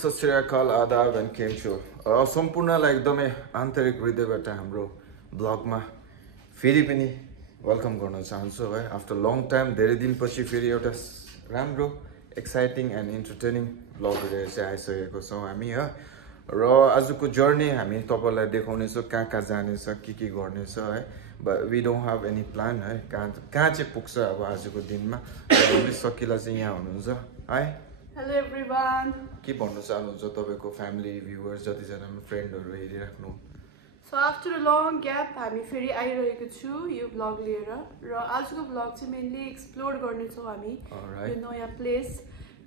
सत श्री अकाल आदाब एन्ड केम छु सम्पूर्णलाई एकदमै आन्तरिक हृदयबाट हाम्रो ब्लगमा फेरि पनि वेलकम गर्न चाहन्छु है। आफ्टर लङ टाइम धेरै दिनपछि फेरि एउटा राम्रो एक्साइटिङ एन्ड इन्टरटेनिङ ब्लग लिएर चाहिँ आइसकेको छौँ हामी है। र आजको जर्नी हामी तपाईलाई देखाउनेछौँ कहाँ कहाँ जानेछ के गर्नेछ है। But we don't have any plan है, कहाँ चाहिँ पुग्छ अब आजको दिनमा। सकिला चाहिँ यहाँ हुनुहुन्छ है। Hello everyone. के भन्न चाहनुहुन्छ तपाईको फ्यामिली भ्युअर्स जतिजना फ्रेन्डहरु हेरिराख्नु? So after a long gap हामी फेरि आइरहेको छु यो ब्लग लिएर र आजको ब्लग चाहिँ मेनली एक्सप्लोर गर्नेछौँ हामी यो नयाँ प्लेस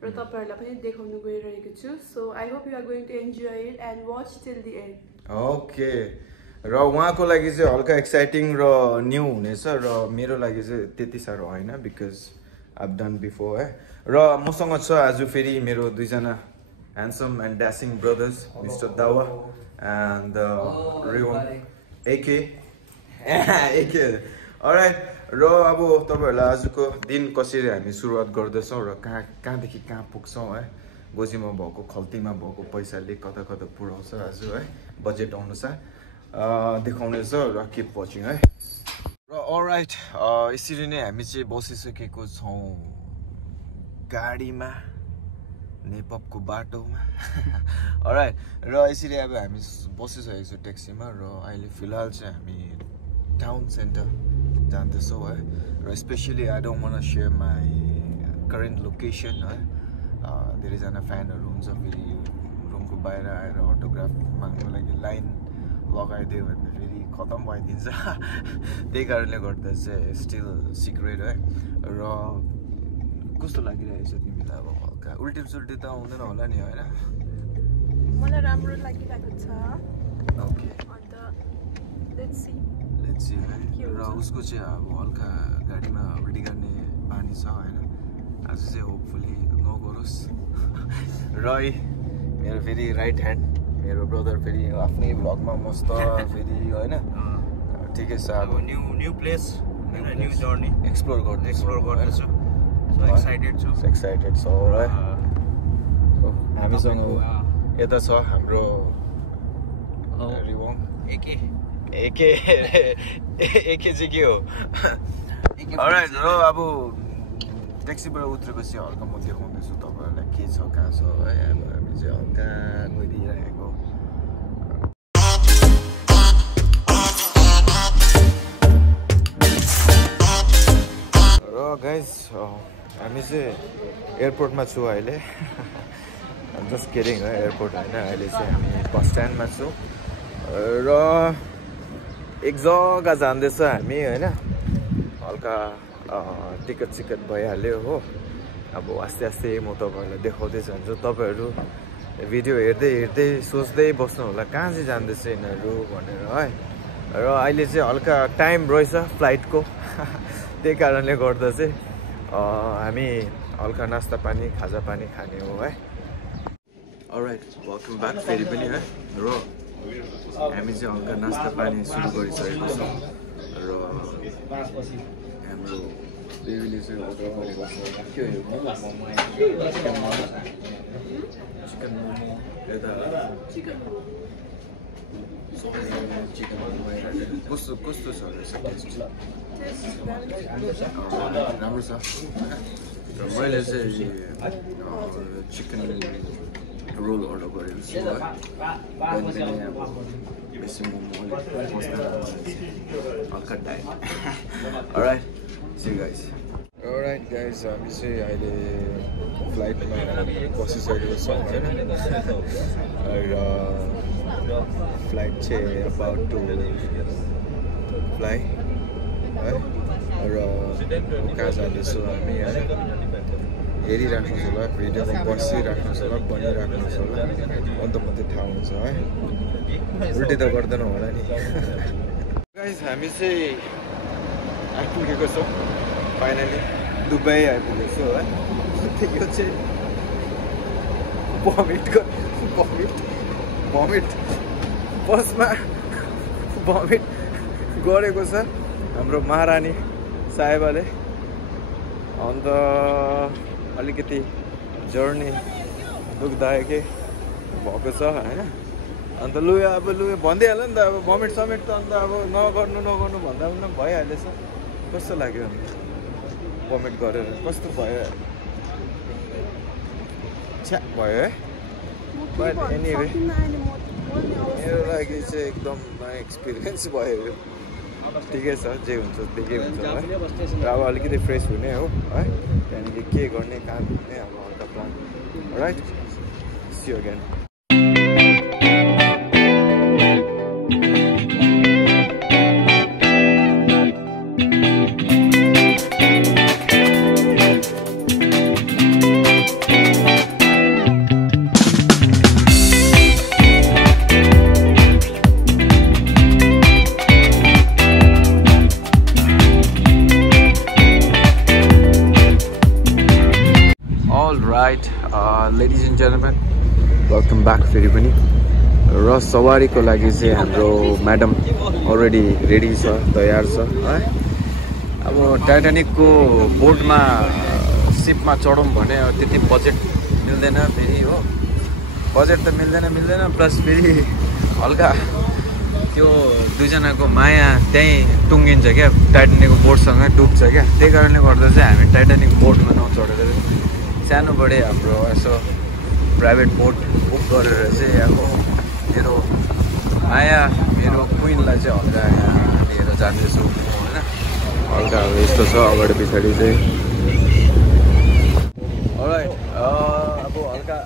र तपाईहरुलाई पनि देखाउन गइरहेको छु। So I hope you are going to enjoy it and watch till the end. Okay, र उहाँको लागि चाहिँ हल्का एक्साइटिङ र न्यू हुनेछ र मेरो लागि चाहिँ त्यति साह्रो होइन बिकज I've done before है। र मसँग छ आज फेरि मेरो दुईजना handsome and dashing brothers, Mr. Dawa and Riwan AK alright। र अब तपाईहरुलाई आजको दिन कसरी हामी सुरुवात गर्दैछौँ र कहाँदेखि कहाँ पुग्छौँ है, गोजीमा भएको खल्तीमा भएको पैसाले कता कता पुर्याउँछ आज है, बजेट अनुसार देखाउनेछ र किप वाचिङ है। र अलराइट, यसरी नै हामी चाहिँ बसिसकेको छौँ गाडीमा, नेपको बाटोमा अलराइट। र यसरी अब हामी बसिसकेको छौँ ट्याक्सीमा र अहिले फिलहाल चाहिँ हामी टाउन सेन्टर जाँदैछौँ है। र specially I don't want to share my current location है। धेरैजना फ्यानहरू हुन्छ फेरि रुमको बाहिर आएर अटोग्राफ माग्नु लागि लाइन लगाइदियो भने फेरि खतम भइदिन्छ त्यही कारणले गर्दा चाहिँ स्टिल सिक्रेट है। र कस्तो लागिरहेको छ तिमीलाई? अब हल्का उल्टी सुल्टी त आउँदैन होला नि होइन? मलाई राम्रो लागिरहेको छ। ओके, अन्त लेट्स सी है। र उसको चाहिँ अब हल्का गाडीमा उल्टी गर्ने बानी छ होइन, आज चाहिँ होपफुली नगरोस्। र मेरो फेरि राइट ह्यान्ड मेरो ब्रदर फेरि आफ्नै ब्लगमा मस्त फेरि होइन, ठिकै छ। अब न्यू प्लेस हैन, न्यू जर्नी एक्सप्लोर गर्दैछु। एक्साइटेड छ है। हामीसँग यता छ हाम्रो रिवङ एके चाहिँ के हो? अलराइट, र अब ट्याक्सीबाट उत्रेपछि हल्का म देखाउँदैछु तपाईँहरूलाई के छ कहाँ छ है। अब हामी चाहिँ हल्का गइदिइरहेको र गाइज हामी चाहिँ एयरपोर्टमा छु अहिले। जस्ट किडिङ है, एयरपोर्ट होइन, अहिले चाहिँ हामी बस स्ट्यान्डमा छौँ र एक जग्गा जाँदैछ हामी होइन। हल्का टिकट सिकट भइहाल्यो हो। अब आस्ते आस्ते म तपाईँहरूलाई देखाउँदै जान्छु। तपाईँहरू भिडियो हेर्दै सोच्दै बस्नु होला कहाँ चाहिँ जाँदैछ यिनीहरू भनेर है। र अहिले चाहिँ हल्का टाइम रहेछ फ्लाइटको त्यही कारणले गर्दा चाहिँ हामी हल्का नास्ता पानी खाजा पानी खाने हो है। अलराइट, वेलकम ब्याक फेरि पनि है। र हामी चाहिँ हल्का नास्ता पानी सुरु गरिसकेको छौँ र हाम्रो बेबीले चाहिँ अर्डर गरेको छ के हो चिकन मोमो यता चिकन मोमो कस्तो छ टेस्ट? राम्रो छ। र मैले चाहिँ चिकन रोल अर्डर गरेको छु है। बेसी मोमो हल्का diet. Alright, see you guys. Alright guys, हामी चाहिँ अहिले फ्लाइटमा बसिसकेको छौँ होइन। र फ्लाइट चाहिँ अबाउट टु फ्लाइ है। र कहाँ जाँदैछौँ हामी होइन, हेरिराख्नुहोस् होला, भिडियोमा बसिराख्नुहोस् होला, बनिराख्नुहोस् होला, अन्त मात्रै थाहा हुन्छ है। उल्टी त गर्दैन होला नि गाइस। हामी चाहिँ आइपुगेको छौँ फाइनली, दुबई आइपुगेको छु है। यो चाहिँ भमिट बसमा भमिट गरेको छ हाम्रो महारानी साहेबाले। अन्त अलिकति जर्नी दुखदायकै भएको छ होइन। अन्त लु अब लु भनिदिइहाल्यो नि त अब भमिट समिट त अन्त अब नगर्नु भन्दा पनि भइहालेछ। कस्तो लाग्यो अन्त भमिट गरेर कस्तो भयो छ्या भयो है। बट एनिवे मेरो लागि चाहिँ एकदम एक्सपिरियन्स भयो यो। ठिकै छ जे हुन्छ ठिकै हुन्छ है। र अब अलिकति फ्रेस हुने हो है त्यहाँदेखि के गर्ने कहाँ घुम्ने अब हल्का plan right see you again. Ladies and gentlemen welcome back फेरि पनि। र सवारीको लागि चाहिँ हाम्रो म्याडम अलरेडी रेडी छ तयार छ है। अब टाइटानिकको बोटमा सिपमा चढौँ भने त्यति बजेट मिल्दैन फेरि हो। बजेट त मिल्दैन प्लस फेरि हल्का त्यो दुईजनाको माया त्यहीँ टुङ्गिन्छ क्या टाइटानिकको बोटसँग डुब्छ क्या। त्यही कारणले गर्दा चाहिँ हामी टाइटानिक बोटमा नचढेर सानोबडे हाम्रो यसो प्राइभेट बोट बुक गरेर चाहिँ अब मेरो माया मेरो क्विनलाई चाहिँ हल्का लिएर जाँदैछु होइन। हल्का अब यस्तो छ अगाडि पछाडि चाहिँ अलराइट। अब हल्का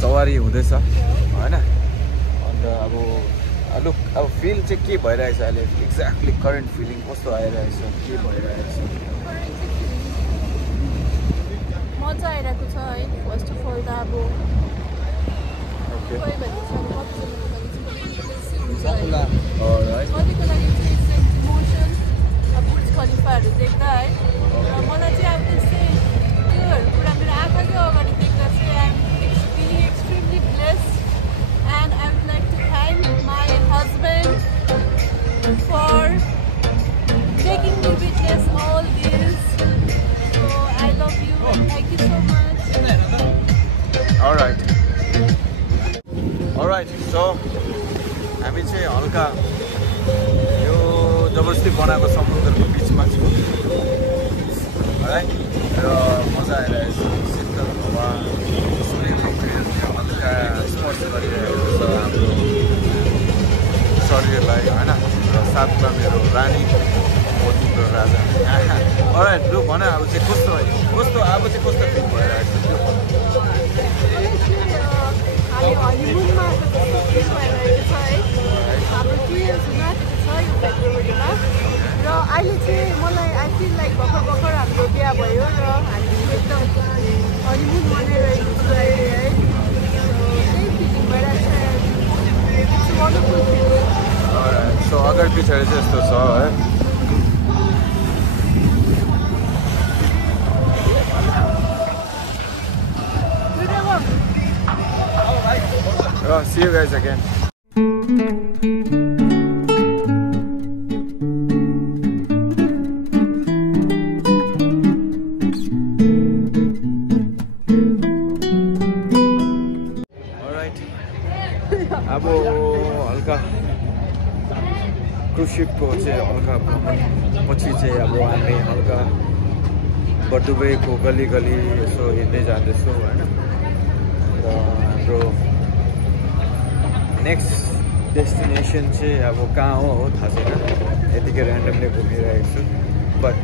सवारी हुँदैछ होइन। अन्त अब लुक अब फिल चाहिँ के भइरहेछ अहिले एक्ज्याक्टली करेन्ट फिलिङ कस्तो आइरहेछ के भइरहेछ मजा आइरहेको छ है। फर्स्ट अफ अल त अब कतिको लागि चाहिँ इमोसन अब बुर्ज खलिफाहरू देख्दा है। र मलाई चाहिँ अब त्यस्तै त्योहरू कुरा मेरो आँखाकै अगाडि देख्दा चाहिँ I am feeling extremely blessed and I would like to thank my husband for making me witness all this. I love you and thank you so much. Alright, so हामी चाहिँ हल्का यो जबरजस्ती बनाएको समुद्रको बिचमा छौँ है। र मजा आइरहेको छ शीतल हावा सूर्यको किरणले हल्का स्पर्श गरिरहेको छ हाम्रो शरीरलाई होइन। र साथमा मेरो रानी तिम्रो राजा। अलराइट लु भन अब चाहिँ कस्तो अब चाहिँ कस्तो फिल भइरहेको छ त्यो हामी हनिमुनमा फिल भइरहेको छ है। हाम्रो 2 इयर्स हुन आँटेको छ यो फेब्रुअरीमा। र अहिले चाहिँ मलाई आई फिल लाइक भर्खर हाम्रो बिहा भयो र हामी एकदम हनिमुन मनाइरहेको छु अहिले है। त्यही फिलिङ भइरहेको छ। Wonderful feeling. सो अगाडि पछाडि चाहिँ यस्तो छ है। See you guys again. Alright. अब हल्का क्रुज शिपको चाहिँ हल्का पछि चाहिँ अब हामी हल्का बटुबेको गली यसो हिँड्दै जाँदैछौँ होइन। र हाम्रो नेक्स्ट डेस्टिनेसन चाहिँ अब कहाँ हो थाहा छैन। यतिकै ऱ्यान्डमली घुमिरहेको छु but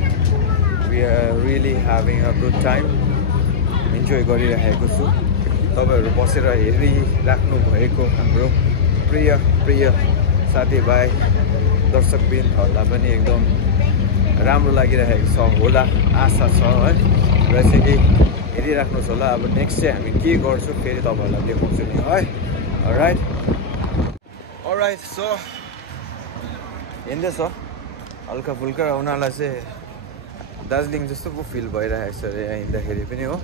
we are really having a good time. Enjoy गरिरहेको छु। तपाईँहरू बसेर हेरिराख्नु भएको हाम्रो प्रिय साथीभाइ दर्शकबिनहरूलाई पनि एकदम राम्रो लागिरहेको छ होला आशा छ है। र यसरी हेरिराख्नुहोस् होला। अब नेक्स्ट चाहिँ हामी के गर्छौँ फेरि तपाईँहरूलाई देखाउँछु नि है। अलराइट सो हिँड्दैछ हल्का फुल्का। उनीहरूलाई चाहिँ दार्जिलिङ जस्तो पो फिल भइरहेको छ अरे यहाँ हिँड्दाखेरि पनि हो।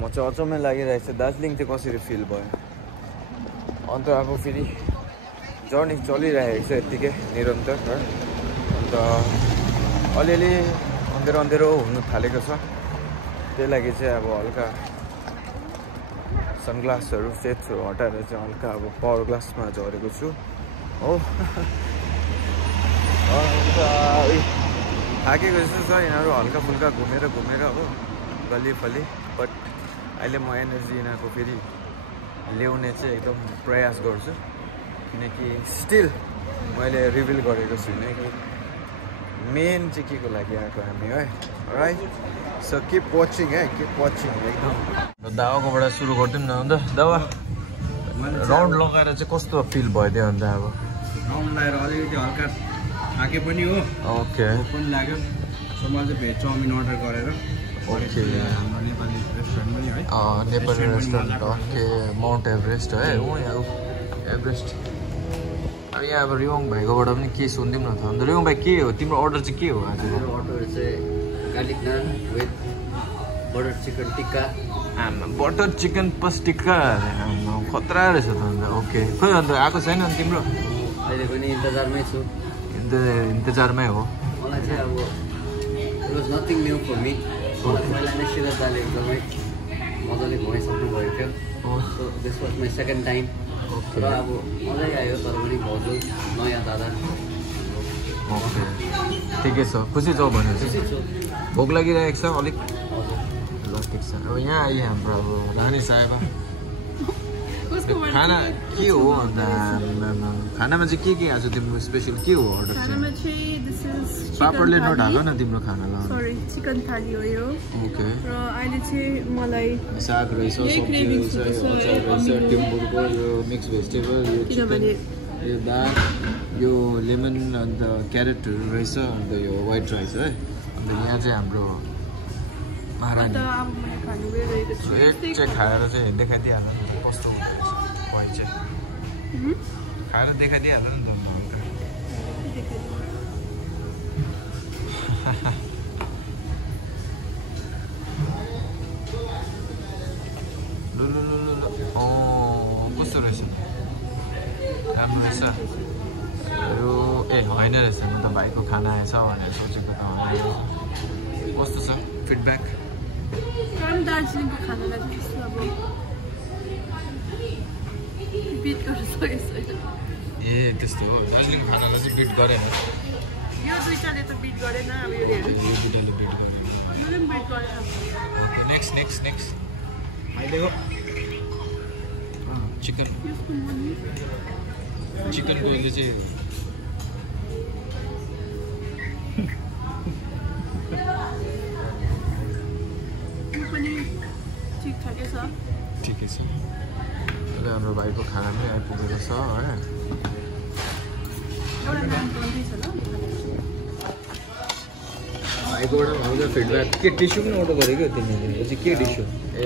म चाहिँ अचम्मै लागिरहेको छ दार्जिलिङ चाहिँ कसरी फिल भयो। अन्त अब फेरि जर्नी चलिरहेको छ यत्तिकै निरन्तर है। अन्त अलिअलि अँधेरो हुनु थालेको छ। त्यही लागि चाहिँ अब हल्का सनग्लासहरू सेट्सहरू हटाएर चाहिँ हल्का अब पावर ग्लासमा झरेको छु हो अन्त थाकेको जस्तो छ यिनीहरू हल्का फुल्का घुमेर हो गल्लीफली बट अहिले म एनर्जी यिनीहरूको फेरि ल्याउने चाहिँ एकदम प्रयास गर्छु किनकि स्टिल मैले रिभिल गरेको छुइनँ कि मेन चाहिँ के को लागि आएको हामी है राइट सो किप वाचिङ है किप वाचिङ एकदम दावाकोबाट सुरु गरिदिउँ न अन्त दावा राउन्ड लगाएर चाहिँ कस्तो फिल भयो त्यो अन्त अब राउन्ड लगाएर अलिकति हल्का थाके पनि हो ओके पनि लाग्यो सो मैले चाहिँ भेज चाउमिन अर्डर गरेर ओके हाम्रो नेपाली रेस्टुरेन्ट पनि है Nepali restaurant okay Mount Everest है हो यहाँ एभरेस्ट अब यहाँ अब रियोङ भाइकोबाट पनि के सुनिदिउँ न त अन्त रियोङ भाइ के हो तिम्रो अर्डर चाहिँ के हो आज मेरो अर्डर चाहिँ garlic naan with butter chicken tikka आमा बटर चिकन प्लस टिक्का खतरा रहेछ त अन्त ओके खोइ अन्त आएको छैन अनि तिम्रो अहिले पनि इन्तजारमै छु इन्तजारमै हो मलाई चाहिँ अब it was nothing new for me मलाई पहिला नै सिरज दाले एकदमै मजाले घुमाइसक्नु भएको थियो so this was my second time र अब मजै आयो तर पनि भाउजू नयाँ दादा ओके ठिकै छ खुसी छौ भनेपछि भोक लागिरहेको छ अलिक ल ठिक छ अब यहाँ आइयो हाम्रो अब नानी साहेब खाना के हो अन्त खानामा चाहिँ के आज तिम्रो स्पेसल के हो अर्डर चाहिँ पापडले नढाल न तिम्रो खानालाई सरी चिकन थाली हो यो ओके र अहिले चाहिँ मलाई साग रहेछ सब्जी रहेछ अचार रहेछ टिम्बुरको यो मिक्स भेजिटेबल यो चिकन यो दाल यो लेमन अन्त क्यारेटहरू रहेछ अन्त यो व्हाइट राइस है अन्त यहाँ चाहिँ हाम्रो महारानी एक चाहिँ खाएर चाहिँ देखाइदिइहाल्नु नि कस्तो हुँदो रहेछ व्हाइट चाहिँ खाएर देखाइदिइहाल्नु नि त कस्तो रहेछ राम्रो रहेछ यो ए होइन रहेछ म त भाइको खाना आएछ भनेर सोचेको त कस्तो छ फिडब्याक दार्जिलिङको खानालाई चाहिँ अब बिट गर्न सकेको छैन ए त्यस्तो हो दार्जिलिङको खानालाई चाहिँ बिट गरेन यो दुईटाले त बिट गरेन अब यो दुईटाले बिट गरेन पनि बिट गरेन नेक्स्ट आइदिएको चिकनको अहिले चाहिँ ठिकै छ अहिले हाम्रो भाइको खाना पनि आइपुगेको छ है भाइकोबाट भाउजू फिडब्याक के टिस्यु पनि अर्डर गरेको तिमीले यो चाहिँ के टिस्यु ए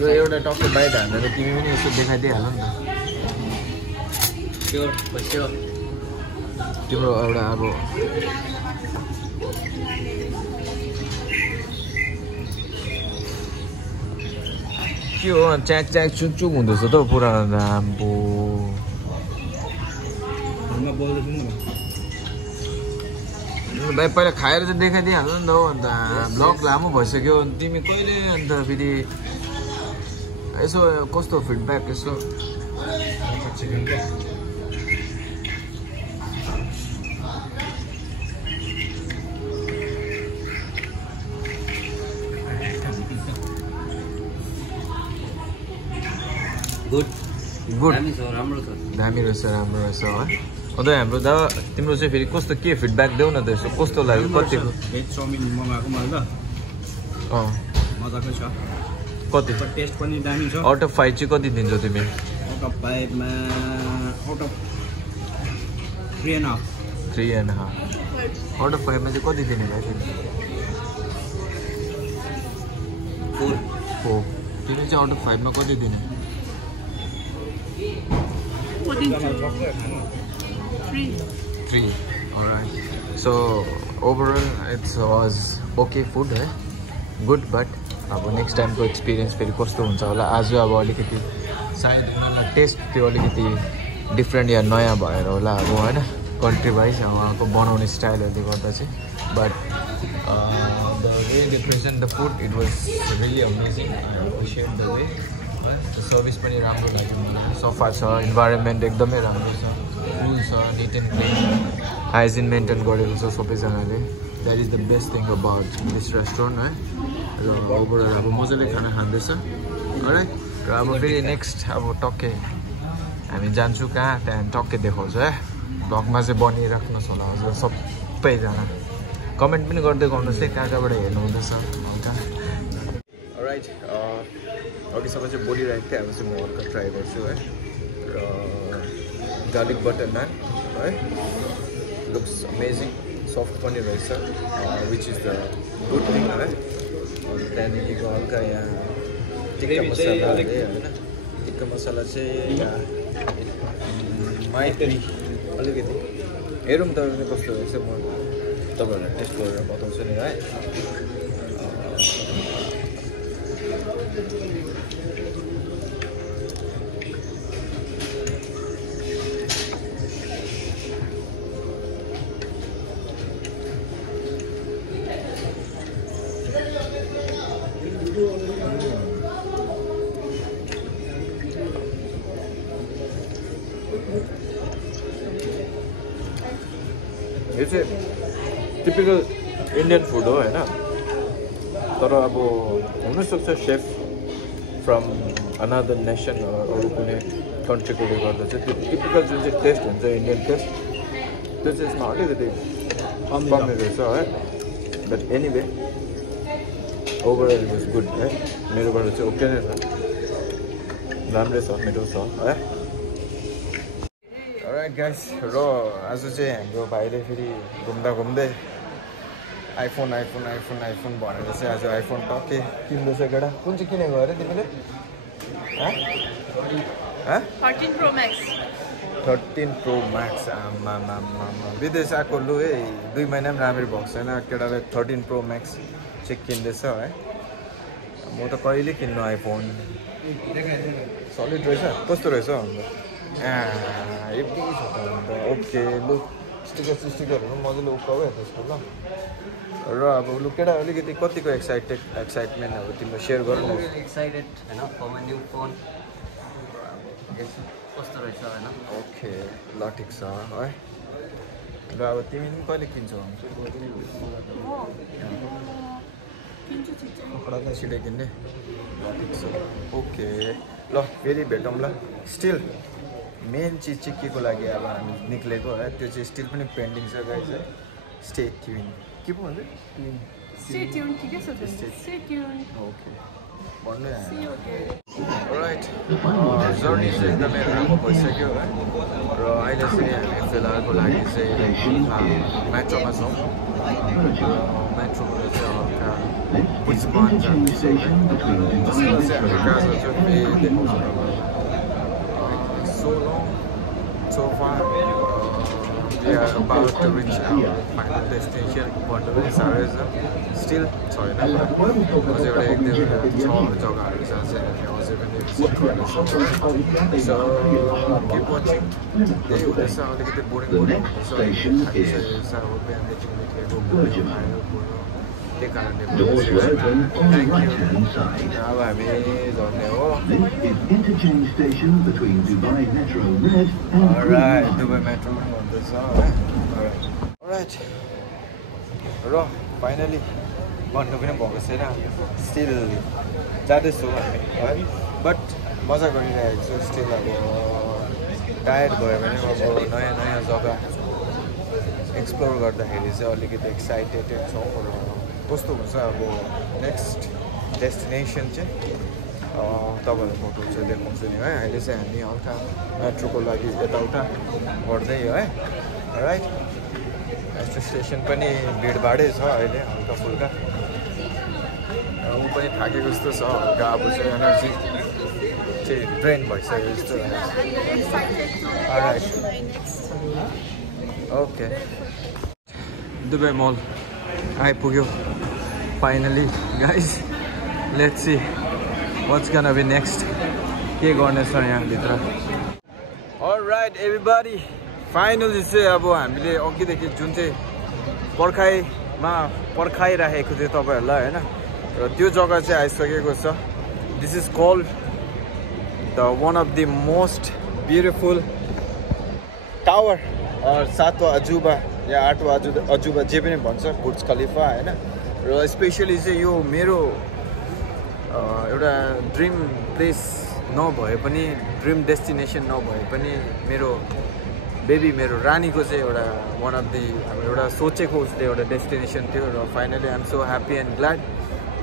यो एउटा टक्क बाहिर हालेर तिमी पनि यसो देखाइदिइहाल नि त तिम्रो एउटा अब के हो च्याक चुक हुँदैछ त पुरा राम्रो भाइ पहिला खाएर चाहिँ देखाइदिइहाल्नु नि त हो अन्त ब्लग लामो भइसक्यो तिमी कहिले अन्त फेरि यसो कस्तो फिडब्याक यसो गुड राम्रो रहेछ है अन्त हाम्रो दा तिम्रो चाहिँ फेरि कस्तो के फिडब्याक देऊ न त यसो कस्तो लाग्यो कतिको भेज चाउमिन मगाएको मैले त मजाकै छ कति टेस्ट पनि दामी छ आउट अफ 5 चाहिँ कति दिन्छौ तिमी आउट अफ 5 मा आउट अफ 3.5 आउट अफ 5 मा चाहिँ कति दिने भाइ तिमी 4 तिमी चाहिँ आउट अफ 5 मा कति दिने 3 alright so overall it was okay food है good but अब नेक्स्ट टाइमको एक्सपिरियन्स फेरि कस्तो हुन्छ होला आज अब अलिकति सायद उनीहरूलाई टेस्ट त्यो अलिकति डिफ्रेन्ट या नयाँ भएर होला अब होइन कन्ट्री वाइज उहाँको बनाउने स्टाइलहरूले गर्दा चाहिँ but the way they present the food it was really amazing I appreciate the way service पनि राम्रो लाग्यो मलाई सफा छ इन्भाइरोमेन्ट एकदमै राम्रो छ कुल छ neat and clean hygiene maintain गरेको छ सबैजनाले that is the best thing about this restaurant है र ओभरअल अब मजाले खाना खाँदैछ राइट र अब फेरि नेक्स्ट अब टक्कै हामी जान्छु कहाँ त्यहाँदेखि टक्कै देखाउँछ है भ्लगमा चाहिँ बनिराख्नुहोस् होला हजुर सबैजना कमेन्ट पनि गर्दै गर्नुहोस् है कहाँबाट हेर्नु हुँदैछ हल्का राइट अघिसम्म चाहिँ बोलिरहेको थिएँ अब चाहिँ म हल्का ट्राई गर्छु है र गार्लिक बटर नान है लुक्स अमेजिङ सफ्ट पनि रहेछ which is the good thing है त्यहाँदेखिको हल्का यहाँ टिक्का मसला है होइन टिक्का मसला चाहिँ यहाँ माइत्री अलिकति हेरौँ तपाईँले कस्तो रहेछ म तपाईँहरूलाई टेस्ट गरेर बताउँछु नि है यो चाहिँ टिपिकल इन्डियन फुड हो होइन तर अब हुनसक्छ सेफ फ्रम अनदर नेसन अरू कुनै कन्ट्रीकोले गर्दा चाहिँ त्यो टिपिकल जुन चाहिँ टेस्ट हुन्छ इन्डियन टेस्ट त्यो चाहिँ यसमा अलिकति कमी रहेछ है but anyway overall was good है मेरोबाट चाहिँ ओके नै छ राम्रै छ मिठो छ है राइट गाइस र आज चाहिँ हाम्रो भाइले फेरि घुम्दा घुम्दै आइफोन भनेर चाहिँ आज आइफोन टक्कै किन्दैछ केटा कुन चाहिँ किनेको अरे तिमीले 13 Pro Max 13 Pro Max विदेश आएको लु है 2 महिना पनि राम्ररी भएको छैन केटाले 13 Pro Max चाहिँ किन्दैछ है म त कहिले किन्नु आइफोन सलिड रहेछ कस्तो रहेछ यति छ त ओके लु स्टिकरहरू मजाले उकाउ है त्यसको ल र अब लु केटा अलिकति कतिको एक्साइटमेन्ट अब तिम्रो सेयर गर्नु न एक्साइटेड हैन फर माइ न्यू फोन कस्तो रहेछ हैन ओके ल ठिक छ है र अब तिमी पनि कहिले किन्छौ कपडा त छिटै किन्ने ल ठिक छ ओके ल फेरि भेटौँ ल स्टिल मेन चिज चाहिँ के को लागि अब हामी निक्लेको है त्यो चाहिँ स्टिल पनि पेन्डिङ छ गाइस है स्टे ट्युन के पो भन्छ स्टे ट्युन ठिकै छ स्टे ट्युन ओके भन्नु राइट जर्नी चाहिँ एकदमै राम्रो भइसक्यो है र अहिले चाहिँ हामी फिलहालको लागि चाहिँ मेट्रोमा छौँ मेट्रोबाट चाहिँ हल्का पुजमान जाँदैछौँ है जसमा चाहिँ हामी कहाँ जान्छौँ देखाउँछौँ so long, so far. We are about to reach our final destination. Whatever is ours, still sorry. Because every day we have to jog out. So keep watching. This is a little boring. So I hope you Doors are open on the right-hand side. This is interchange station between Dubai Metro Red and Alright, Dubai Metro on the side. Alright. Finally, still जाँदैछु हामी है but मजा गरिरहेको छु still अब tired भयो भने अब नयाँ जग्गा एक्सप्लोर गर्दाखेरि चाहिँ अलिकति एक्साइटेड छौँ कस्तो हुन्छ अब नेक्स्ट डेस्टिनेसन चाहिँ तपाईँहरू फोटो चाहिँ देखाउँछु नि है अहिले चाहिँ हामी हल्का मेट्रोको लागि यताउता गर्दै है राइट मेट्रो स्टेसन पनि भिडभाडै छ अहिले हल्का फुल्का ऊ पनि थाकेको जस्तो छ हल्का अब चाहिँ एनर्जी चाहिँ ड्रेन भइसक्यो जस्तो राइट ओके दुबई मल आइपुग्यो finally guys let's see what's gonna be next के गर्नेछ यहाँभित्र अलराइट एभ्रीबडी फाइनली चाहिँ अब हामीले अघिदेखि जुन चाहिँ पर्खाइराखेको थियो तपाईँहरूलाई होइन र त्यो जग्गा चाहिँ आइसकेको छ this is called the one of the most beautiful tower सातवां अजुबा या आठवां अजुबा जे पनि भन्छ बुर्ज खलिफा होइन। र स्पेसली चाहिँ यो मेरो एउटा ड्रिम प्लेस नभए पनि ड्रिम डेस्टिनेसन नभए पनि मेरो बेबी मेरो रानीको चाहिँ एउटा वान अफ द एउटा सोचेको उसले एउटा डेस्टिनेसन थियो र finally I am so happy and glad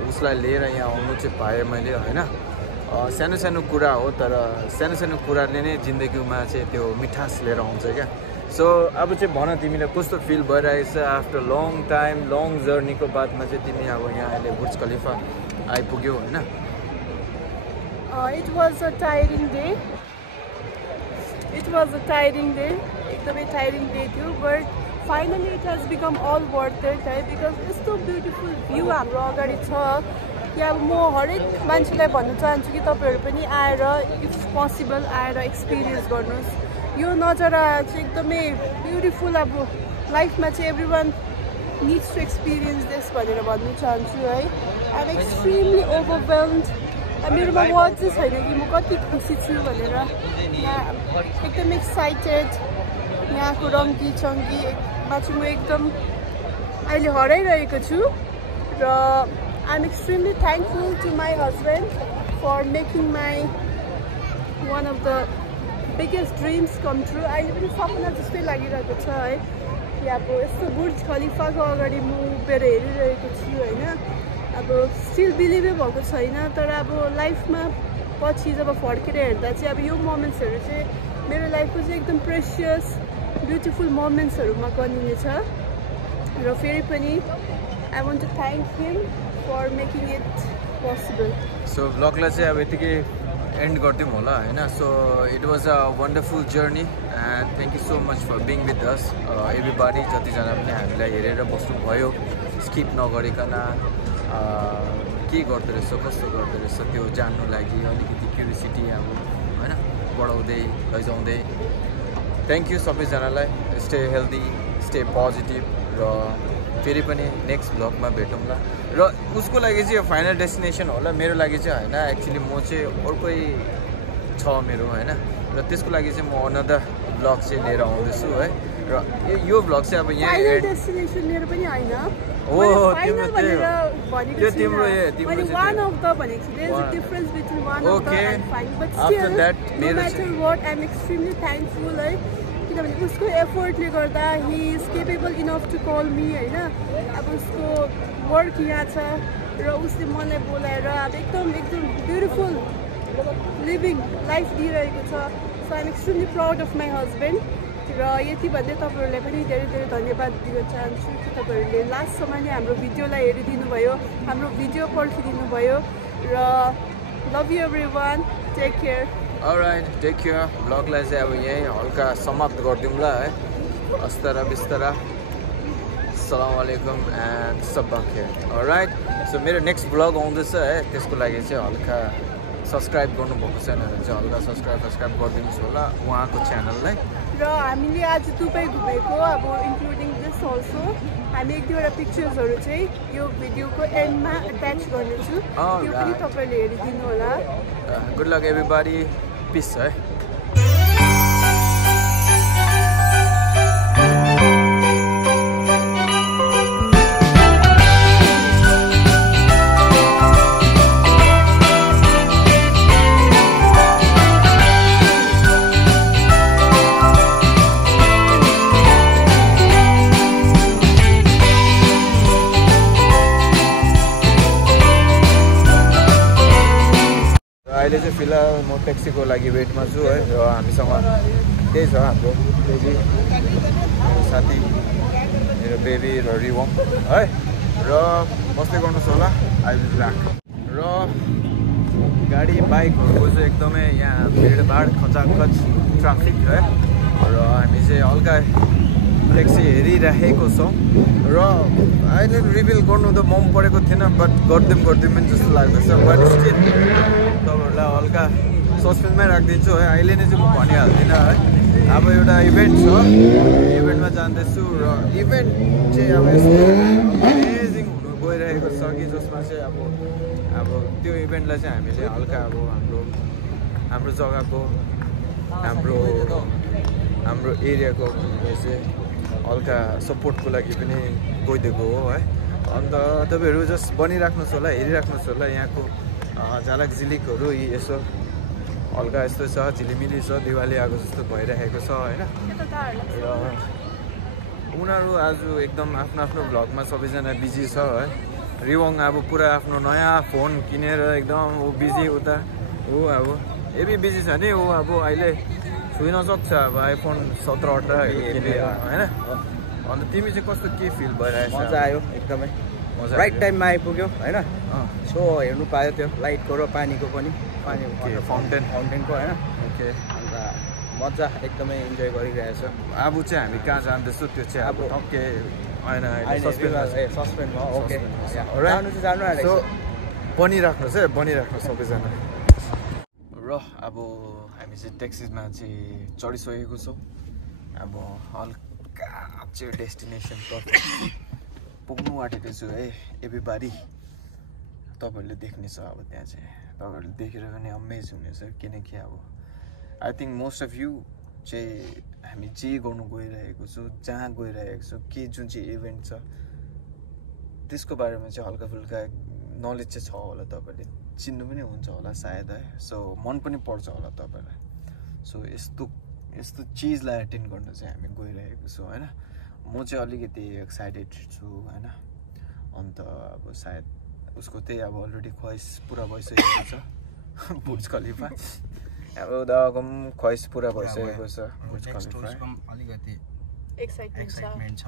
उसलाई लिएर यहाँ आउनु चाहिँ पाएँ मैले होइन। सानो सानो कुरा हो तर सानो सानो कुराले नै जिन्दगीमा चाहिँ त्यो मिठास लिएर आउँछ क्या। सो अब चाहिँ भन तिमीलाई कस्तो फिल भइरहेछ आफ्टर लङ टाइम लङ जर्नीको बादमा चाहिँ तिमी अब यहाँ अहिले बुर्ज खलिफा आइपुग्यौ होइन। It was a tiring day. एकदमै टायरिङ डे थियो but finally it has become all worth it है बिकज यस्तो ब्युटिफुल भ्यू हाम्रो अगाडि छ कि अब म हरेक मान्छेलाई भन्न चाहन्छु कि तपाईँहरू पनि आएर इफ पोसिबल आएर एक्सपिरियन्स गर्नुहोस्। यो नजारा चाहिँ एकदमै ब्युटिफुल अब लाइफमा चाहिँ everyone needs to experience this भनेर भन्नु चाहन्छु है। I am extremely overwhelmed. मेरोमा वर्ड चाहिँ छैन कि म कति खुसी छु भनेर। यहाँ एकदम एक्साइटेड यहाँको रङ्गी चङ्गीमा चाहिँ म एकदम अहिले हराइरहेको छु र I am extremely thankful to my husband for making my one of the biggest dreams come true. अहिले पनि सपना जस्तै लागिरहेको छ है कि अब यस्तो बुर्ज खलिफाको अगाडि म उभिएर हेरिरहेको छु होइन। अब स्टिल बिलिभै भएको छैन तर अब लाइफमा पछि जब फर्केर हेर्दा चाहिँ अब यो मोमेन्ट्सहरू चाहिँ मेरो लाइफको चाहिँ एकदम प्रेसियस ब्युटिफुल मोमेन्ट्सहरूमा गनिनेछ र फेरि पनि I want to thank him for making it possible. So ब्लगलाई चाहिँ अब यतिकै एन्ड गरिदिउँ होला होइन। So it was a wonderful journey and thank you so much for being with us everybody जतिजना पनि हामीलाई हेरेर बस्नुभयो स्किप नगरिकन के गर्दो रहेछ कस्तो गर्दो रहेछ त्यो जान्नु लागि अलिकति क्युरियोसिटी अब होइन बढाउँदै लैजाउँदै। थ्याङ्क यू सबैजनालाई। स्टे हेल्दी स्टे पोजिटिभ र फेरि पनि नेक्स्ट ब्लगमा भेटौँला। र उसको लागि चाहिँ यो फाइनल डेस्टिनेसन होला मेरो लागि चाहिँ होइन एक्चुली म चाहिँ अर्कै छ मेरो होइन र त्यसको लागि चाहिँ म अनदर ब्लग चाहिँ लिएर आउँदैछु है। र यो ब्लग चाहिँ अब यहाँ डेस्टिनेसन लिएर पनि होइन हो तिम्रो तिम्रो one of the भनेको छु। There's a difference between one of the and five, but still no matter what I'm extremely thankful है किनभने उसको एफर्टले गर्दा he is capable enough to call me होइन। अब उसको वर्क यहाँ छ र उसले मलाई बोलाएर अब एकदम ब्युटिफुल लिभिङ लाइफ दिइरहेको छ। So I'm extremely proud of my husband र यति भन्दै तपाईँहरूलाई पनि धेरै धेरै धन्यवाद दिन चाहन्छु कि तपाईँहरूले लास्टसम्म नै हाम्रो भिडियोलाई हेरिदिनु भयो हाम्रो भिडियो पर्खिदिनु भयो र love you everyone take care. Alright take care. ब्लगलाई चाहिँ अब यहीँ हल्का समाप्त गरिदिउँला है। अस्तारा बिस्तारा अस्सलाम वालेकुम एन्ड सब्बा खेर। अलराइट सो मेरो नेक्स्ट ब्लग आउँदैछ है त्यसको लागि चाहिँ हल्का सब्सक्राइब गर्नुभएको छैन भने चाहिँ हल्का सब्सक्राइब गरिदिनुहोस् होला उहाँको च्यानललाई। र हामीले आज दुबई घुमेको अब इन्क्लुडिङ दिस अल्सो हामी एक दुईवटा पिक्चर्सहरू चाहिँ यो भिडियोको एन्डमा एट्याच गर्नेछु त्यो पनि तपाईँहरूले हेरिदिनु होला। गुड लक एभ्रीबडी पिस है। अहिले चाहिँ फिलहाल म ट्याक्सीको लागि वेटमा छु है र हामीसँग त्यही छ हाम्रो बेबी मेरो साथी मेरो बेबी र रिवम है र बस्दै गर्नुहोस् होला आई विल ब्याक। र गाडी बाइकहरूको चाहिँ एकदमै यहाँ भिडभाड खचाखच ट्राफिक है र हामी चाहिँ हल्का ट्याक्सी हेरिराखेको छौँ र अहिले रिभिल गर्नु त मन परेको थिएन बट गरिदिउँ पनि जस्तो लाग्दैछ बट स्टिल तपाईँहरूलाई हल्का सस्पेन्समै राखिदिन्छु है। अहिले नै चाहिँ म भनिहाल्दिनँ है। अब एउटा इभेन्ट छ इभेन्टमा जाँदैछु र इभेन्ट चाहिँ अब यस्तो अमेजिङ हुनु गइरहेको छ कि जसमा चाहिँ अब त्यो इभेन्टलाई चाहिँ हामीले हल्का अब हाम्रो हाम्रो जग्गाको हाम्रो एरियाको चाहिँ हल्का सपोर्टको लागि पनि गइदिएको हो है। अन्त तपाईँहरू जस्ट बनिराख्नुहोस् होला, हेरिराख्नुहोस् होला यहाँको झालक झिलिकहरू यसो हल्का यस्तो छ, झिलिमिली छ, दिवाली आएको जस्तो भइरहेको छ होइन। र उनीहरू आज एकदम आफ्नो आफ्नो भ्लगमा सबैजना बिजी छ है। रिवङ अब पुरा आफ्नो नयाँ फोन किनेर एकदम ऊ बिजी, उता ऊ अब यही बिजी छ नि ऊ अब अहिले छुइन सक्छ अब आइफोन 17-18 किनेर होइन। अन्त तिमी चाहिँ कस्तो के फिल भइरहेछ? मजा आयो एकदमै, राइट टाइममा आइपुग्यो होइन। सो हेर्नु पायो त्यो लाइटको र पानीको पनि, फाउन्टेनको होइन। ओके, अन्त मजा एकदमै इन्जोय गरिरहेछ। अब चाहिँ हामी कहाँ जाँदैछौँ त्यो चाहिँ अब टक्कै सस्पेन्डमा। ओके, जानु चाहिँ जानु आएको। बनिराख्नुहोस् है, बनिराख्नुहोस् सबैजना। र अब हामी चाहिँ ट्याक्सीमा चाहिँ चढिसकेको छौँ। अब हल्का चाहिँ डेस्टिनेसन तर्फ पुग्नु आँटेको छु है। एभ्रीबडी तपाईँहरूले देख्नेछ अब त्यहाँ चाहिँ तपाईँहरूले देखेर पनि अमेज हुनेछ, किनकि अब I think most of you चाहिँ हामी जे गर्नु गइरहेको छु, जहाँ गइरहेको छु, के जुन चाहिँ इभेन्ट छ त्यसको बारेमा चाहिँ हल्का फुल्का नलेज चाहिँ छ होला, तपाईँहरूले चिन्नु पनि हुन्छ होला सायद है। सो मन पनि पर्छ होला तपाईँलाई। सो यस्तो चिजलाई एटेन्ड गर्न चाहिँ हामी गइरहेको छौँ होइन। म चाहिँ अलिकति एक्साइटेड छु होइन। अन्त अब सायद उसको त्यही अब अलरेडी ख्वाइस पुरा भइसकेको छ बुर्ज खलिफा। अब दावाको पनि ख्वाइस पुरा भइसकेको छ बुर्ज खलिफा। अलिकति एक्साइटमेन्ट छ।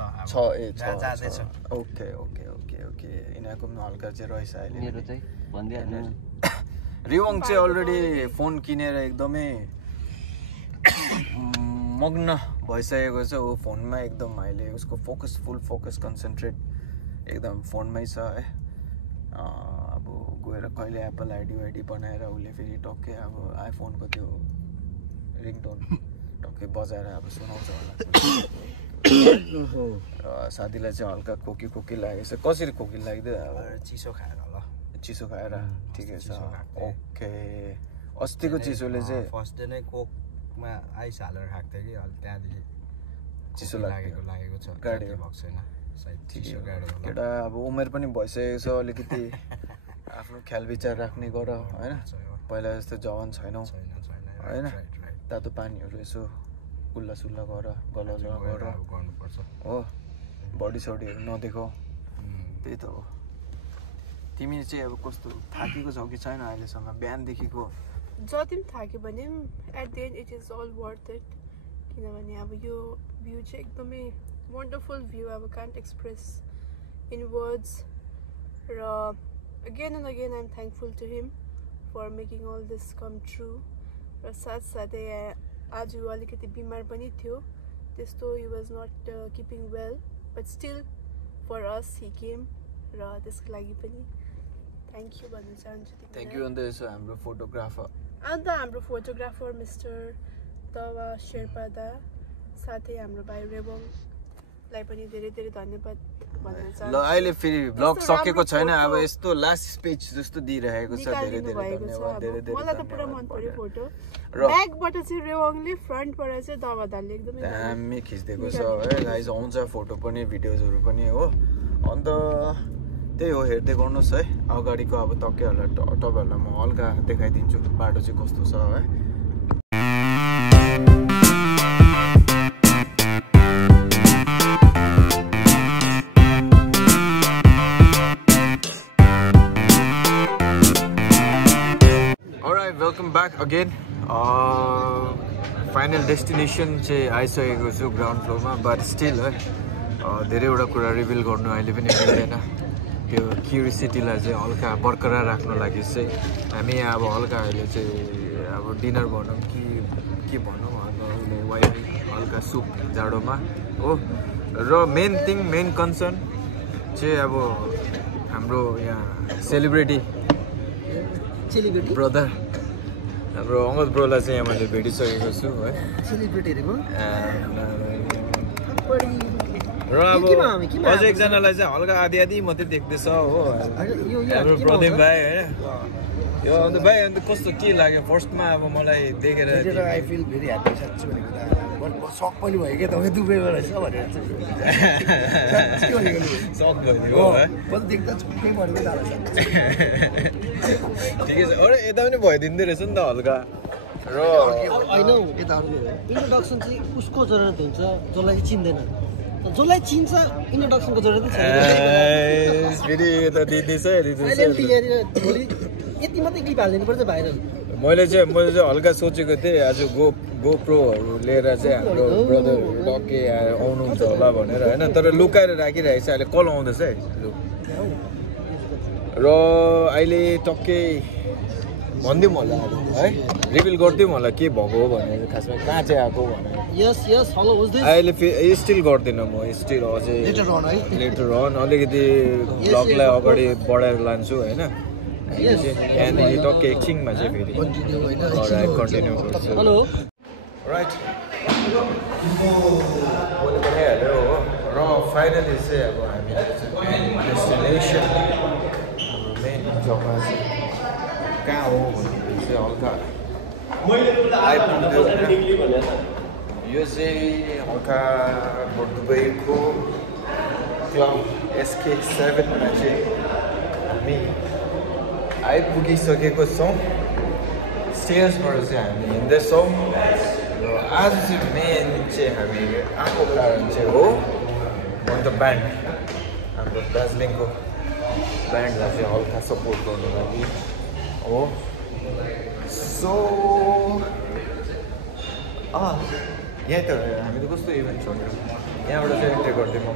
ओके ओके ओके ओके, यिनीहरूको पनि हल्का चाहिँ रहेछ अहिले। मेरो चाहिँ भनिदिहाल्नु, रिवङ चाहिँ अलरेडी फोन किनेर एकदमै मग्न भइसकेको छ ऊ फोनमा एकदम। अहिले उसको फुल फोकस कन्सन्ट्रेट एकदम फोनमै छ है। अब गएर कहिले एप्पल आइडी बनाएर उसले फेरि टक्कै अब आइफोनको त्यो रिङटोन टक्कै बजाएर अब सुनाउँछ होला। र साथीलाई चाहिँ हल्का खोकी लागेको छ। कसरी खोकी लाग्दै? अब चिसो खाएर होला। चिसो खाएर ठिकै छ। ओके, अस्तिको चिसोले चाहिँ फर्स्ट डे नै कोकमा आइस हालेर खाएको थियो कि अलिक त्यहाँदेखि चिसो लागेको छ। गाडी भएको छैन सायद, चिसो गाडी। केटा अब उमेर पनि भइसकेको छ, अलिकति आफ्नो ख्याल विचार राख्ने गर होइन। पहिला जस्तो जवान छैनौ होइन। तातो पानीहरू यसो कुल्ला गर, गलल गर हो, बडी सडीहरू नदेखाऊ। त्यही त हो। तिमी चाहिँ अब कस्तो थाकेको छौ कि छैन अहिलेसम्म बिहानदेखिको? जति पनि थाक्यो भने at the end it is all worth it. किनभने अब यो भ्यू चाहिँ एकदमै वन्डरफुल भ्यू, अब कान्ट एक्सप्रेस इन वर्ड्स। र again and again I am thankful to him for making all this come true. र साथसाथै आज अलिकति बिमार पनि थियो, त्यस्तो he was not keeping well, but still for us he came. र त्यसको लागि पनि थ्याङ्क यू भन्न चाहन्छु। Thank you. अन्त यसो हाम्रो फोटोग्राफर, अन्त हाम्रो फोटोग्राफर मिस्टर दवा शेर्पा दा, साथै हाम्रो भाइ रेबङलाई पनि धेरै धेरै धन्यवाद भन्न चाहन्छु। ल अहिले फेरि ब्लग सकेको छैन, अब यस्तो लास्ट स्पेच जस्तो दिइरहेको छ। धेरै धेरै धन्यवाद। मलाई त पुरा मन पर्यो फोटो। ब्याकबाट चाहिँ रेवङले, फ्रन्टबाट चाहिँ दवा दाले एकदमै दामी खिच्दिएको छ है गाइस। आउँछ फोटो पनि भिडियोजहरू पनि हो। अन्त त्यही हो, हेर्दै गर्नुहोस् है। अगाडिको अब तपाईँहरूलाई म हल्का देखाइदिन्छु बाटो चाहिँ कस्तो छ है। All right, welcome back again. Final destination चाहिँ आइसकेको छु ग्राउन्ड फ्लोरमा, बट स्टिल है धेरैवटा कुरा रिभिल गर्नु अहिले पनि मिल्दैन। त्यो क्युरियोसिटीलाई चाहिँ हल्का बरकरार राख्नु लागि चाहिँ हामी यहाँ अब हल्का अहिले चाहिँ अब डिनर भनौँ कि के भनौँ, अब वाइफ हल्का सुप जाडोमा हो। र मेन कन्सर्न चाहिँ अब हाम्रो यहाँ सेलिब्रिटी ब्रदर हाम्रो अङ्गद ब्रोलाई चाहिँ यहाँ मैले भेटिसकेको छु है। र अब अझ एकजनालाई चाहिँ हल्का आधी मात्रै देख्दैछ हो, हाम्रो प्रदीप भाइ होइन। यो अन्त भाइ अन्त कस्तो के लाग्यो फर्स्टमा अब मलाई देखेर आई फिल भेरी ह्याप्पी साँच्चै भनेको त सक पनि भयो क्या तपाईँ दुबईमा रहेछ भनेर सक भइदियो है पनि देख्दा छुट्टै परेको जाँदा ठिकै छ अरे यता पनि भइदिँदो रहेछ नि त हल्का र होइन इन्ट्रोडक्सन चाहिँ उसको जरुरत हुन्छ जसलाई चाहिँ चिन्दैन जसलाई चिन्छ इन्ट्रोडक्सनको जरुरत फेरि यता दिँदैछ भोलि यति मात्रै क्लिप हालिदिनु पर्छ भाइरल मैले चाहिँ हल्का सोचेको थिएँ आज गोप्रोहरू लिएर चाहिँ हाम्रो ब्रदर टक्के आउनुहुन्छ होला भनेर होइन तर लुकाएर राखिरहेको छ अहिले कल आउँदैछ है र अहिले टक्कै भनिदिउँ होला है रिभिल गरिदिउँ होला के भएको हो भनेर खासमा कहाँ चाहिँ आएको भनेर अहिले स्टिल गर्दिनँ म स्टिल अझै लेटर अन अलिकति ब्लगलाई अगाडि बढाएर लान्छु होइन यहाँदेखि टक्कै एकछिनमा चाहिँ फेरि कन्टिन्यू गर्छु राइट मैले बनाइहाल्यो हो र फाइनली चाहिँ अब हामीले डेस्टिनेसन मेन जग्गा चाहिँ कहाँ हो भन्दाखेरि चाहिँ हल्का आइपुग्यो यो चाहिँ हल्का दुबईको क्लब SK7मा चाहिँ हामी आइपुगिसकेको छौँ स्टेयर्सबाट चाहिँ हामी हिँड्दैछौँ र आज चाहिँ मेन चाहिँ हामी आएको कारण चाहिँ हो अन्त ब्यान्ड हाम्रो दार्जिलिङको ब्यान्डलाई चाहिँ हल्का सपोर्ट गर्नु लागि हो सो यहीँ त हामी त कस्तो इभेन्ट छोड्यौँ यहाँबाट चाहिँ एन्ट्री गरिदिउँ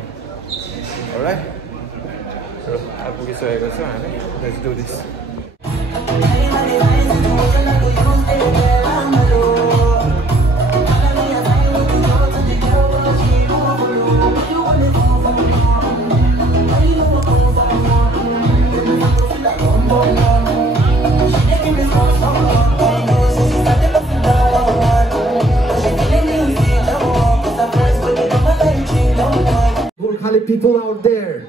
राइट र आइपुगिसकेको छ हामी let's do this People out there,